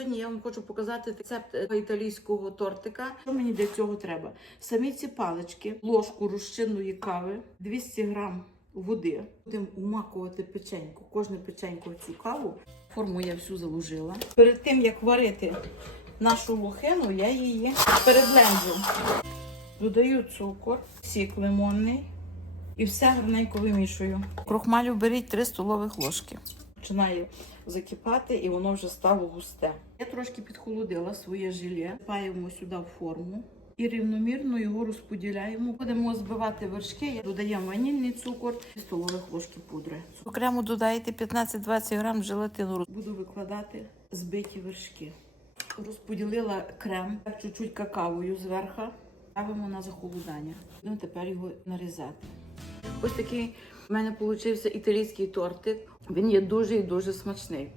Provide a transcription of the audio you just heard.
Сьогодні я вам хочу показати рецепт е, італійського тортика. Що мені для цього треба? Самі ці палички, ложку розчинної кави, 200 грам води. Будемо умакувати печеньку. Кожне печенько в цю каву. Форму я всю заложила. Перед тим як варити нашу лохину, я її передленджу. Додаю цукор, сік лимонний і все гарненько вимішую. Крохмалю беріть 3 столових ложки. Починає закипати і воно вже стало густе. Я трошки підхолодила своє желе, паємо сюди в форму і рівномірно його розподіляємо. Будемо збивати вершки, додаємо ванільний цукор і столових ложки пудри. Окремо додаєте 15-20 грам желатину. Буду викладати збиті вершки. Розподілила крем, так чуть-чуть какавою зверху. Ставимо на захолодання. Будемо тепер його нарізати. Ось такий в мене получився італійський тортик. Він є дуже і дуже смачний.